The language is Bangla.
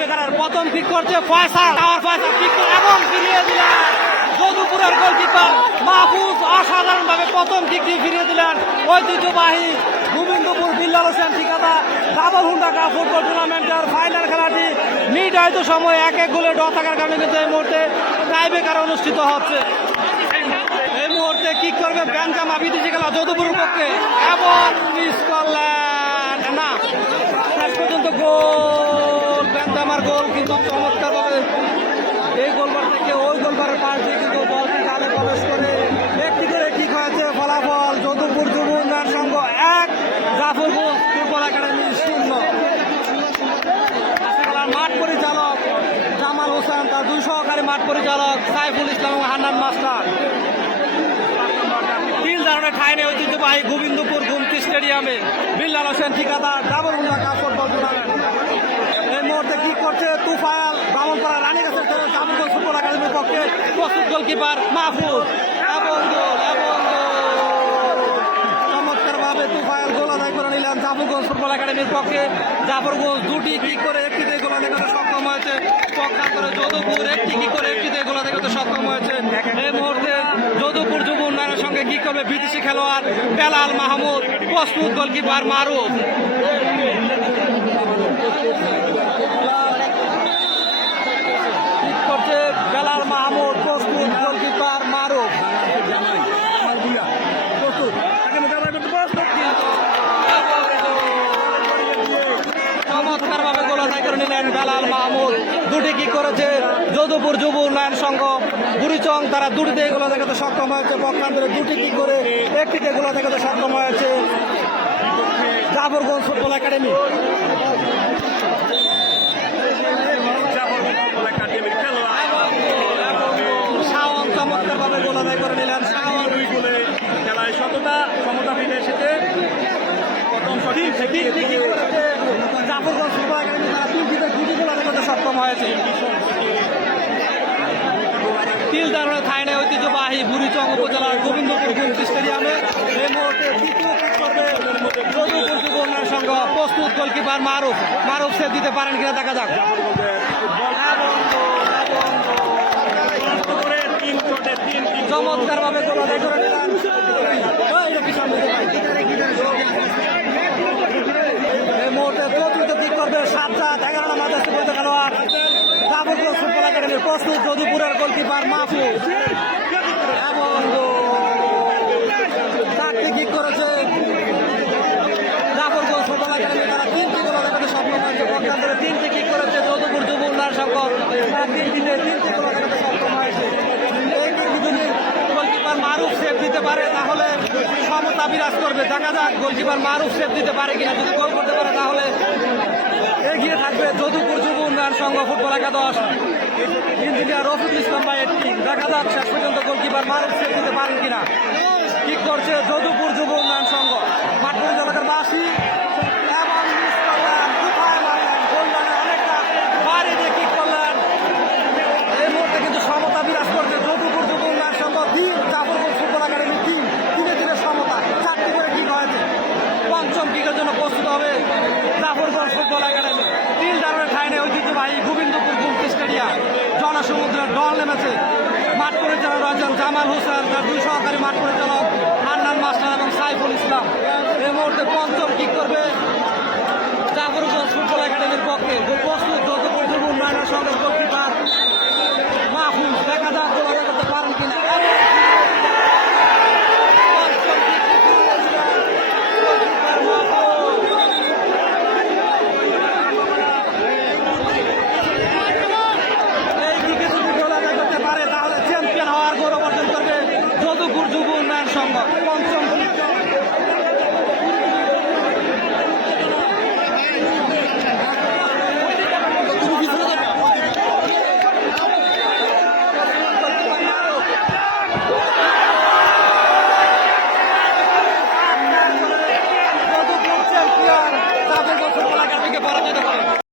টাইব্রেকারের প্রথম কিক করছে ফয়সাল, ফয়সাল কিক এবং ফিরিয়ে দিলেন যদুপুরের গোলকিপার মাহফুজ। অসাধারণভাবে প্রথম কিক দিয়ে ফিরিয়ে দিলেন ঐতিহ্যবাহী গোবিন্দপুর বিল্লাল হোসেন ঠিকাদার ডাবল হুন্ডা কাপ ফুটবল টুর্নামেন্টের ফাইনাল খেলাটি নির্ধারিত সময় 1-1 গোলে ড্র থাকার কারণে কিন্তু এই মুহূর্তে টাইব্রেকার অনুষ্ঠিত হচ্ছে। এই মুহূর্তে কিক করবে বেনজামা, বিদেশি খেলা যদুপুরের পক্ষে এবং মিস করলেন না, শেষ পর্যন্ত গোল বেনজামার গোল। কিন্তু চমৎকার ভাবে এই গোলবার থেকে ওই গোলবারের পাশ দিয়ে কিন্তু বলটি জালে প্রবেশ করে একটি করে কিক হয়েছে। ফলাফল যদুপুর যুব উন্নয়ন সংঘ 1, জাফরগঞ্জ ফুটবল একাডেমি 0। খেলার মাঠ পরিচালক জামাল হোসেন, তার 2 সহকারী মাঠ পরিচালক সাইফুল ইসলাম এবং হান্নান মাস্টার। 3 ধরনের ঠাইনে ঐতিহ্যবাহী গোবিন্দপুর গুমতি স্টেডিয়ামে বিল্লাল হোসেন ঠিকাদার double Honda cup football tournament. এই মুহূর্তে কি করছে তুফায়াল, বামনপাড়া রানীগাছের জাফরগঞ্জ ফুটবল একাডেমির পক্ষে প্রস্তুত গোলকিপার মাহফুজ এবং চমৎকার ভাবে তুফায়াল গোল আদায় করে নিলেন জাফরগঞ্জ ফুটবল একাডেমির পক্ষে। জাফরগঞ্জ 2টি কিক করে একটিতে গোল আদায় করতে সক্ষম হয়েছে, পক্ষান্তরে যদুপুর একটি কিক করে একটিতে গোল আদায় করতে সক্ষম হয়েছে। এই মুহূর্তে যদুপুর যুব উন্নয়নের সঙ্গে কিক করবে বিদেশি খেলোয়াড় বেলাল মাহমুদ, প্রস্তুত গোলকিপার মারুফ। করছে বেলাল মাহমুদ, প্রস্তুত গোলকিপার মারুফ। চমৎকার ভাবে গোল আদায় করে নিলেন বেলাল মাহমুদ। 2টি কিক করেছে যদুপুর যুব উন্নয়ন সংঘ বুড়িচং, তারা 2টিতে গোল আদায় করতে সক্ষম হয়েছে। পক্ষান্তরে 2টি কিক করে একটিতে গোল আদায় করতে সক্ষম হয়েছে জাফরগঞ্জ ফুটবল একাডেমি। শাওন চমৎকার ভাবে গোল আদায় করে নিলেন। শাওন 2 গোলে খেলায় সমতা ফিরে এসেছে। প্রথম জাফরগঞ্জ ফুটবল একাডেমি তারা 2টি গোল আদায় করতে সক্ষম হয়েছে। 3 ধরনের থাইনে ঐতিহ্যবাহী বুড়িচং উপজেলার গোবিন্দপুর গুমতি স্টেডিয়ামে এই মুহূর্তে দ্বিতীয় কিক করবে যদুপুর যুব উন্নয়ন সংঘ, প্রস্তুত গোলকিপার মারুফ। মারুফ সেভ দিতে পারেন কিনা দেখা যাক। চমৎকার ভাবে গোল আদায় করে নিলেন। এই মুহূর্তে চতুর্থ কিক করবে 7-11 নম্বর খেলোয়াড় জাফরগঞ্জ ফুটবল একাডেমির, প্রস্তুত যদুপুরের গোলকিপার মাহফুজ এবং 4টি কিক করেছে জাফরগঞ্জ ফুটবল একাডেমি, তারা 3টি গোল আদায় করতে সক্ষম হয়েছে। পক্ষান্তরে 3টি কিক করেছে যদুপুর যুব উন্নয়ন সংঘ, তারা 3টি গোল আদায় করতে সক্ষম হয়েছে। এই কিক যদি গোলকিপার মারুফ সেভ দিতে পারে তাহলে সমতা বিরাজ করবে। দেখা যাক গোলকিপার মারুফ সেভ দিতে পারে কিনা। যদি গোল করতে পারে তাহলে এগিয়ে থাকবে যদুপুর যুব উন্নয়ন সংঘ ফুটবল একাদশ, ইঞ্জিনিয়ার রফিকুল ইসলাম ভাইয়ের টিম। দেখা যাক শেষ পর্যন্ত গোলকিপার মারুফ সেভ দিতে পারেন কিনা। কিক করছে যদুপুর যুব উন্নয়ন সংঘ, মাঠ পরিচালকের 82 এবং মিস করলেন, কোথায় মারলেন, গোললাইনের অনেকটা বাড়ি দিয়ে কিক করলেন। এই মুহূর্তে কিন্তু সমতা বিরাজ করছে যদুপুর যুব উন্নয়ন সংঘ 3, জাফরগঞ্জ ফুটবল একাডেমি 3, 3-3 সমতা। 4টি করে কিক হয়েছে। পঞ্চম কিকের জন্য প্রস্তুত হবে জাফরগঞ্জ ফুটবল একাডেমি। 3 ধরনের ঠাইনে ঐতিহ্যবাহী গোবিন্দপুর গুমতি স্টেডিয়াম জনসমুদ্রের দল নেমেছে। মাঠ পরিচালক রয়েছেন জামাল হোসেন, তার 2 সহকারী মাঠ পরিচালক হান্নান মাস্টার এবং সাইফুল ইসলাম। এই মুহূর্তে পঞ্চম কিক করবে জাফরগঞ্জ ফুটবল একাডেমির পক্ষে, প্রস্তুত যদুপুর যুব উন্নয়নের সঙ্গে গোলকিপার মাহফুজ। দেখা যাক গোল আদায় করতে পারেন কিনা। চ্যাম্পিয়ন হওয়ার গৌরব অর্জন করবে যদুপুর যুব উন্নয়ন সংঘ।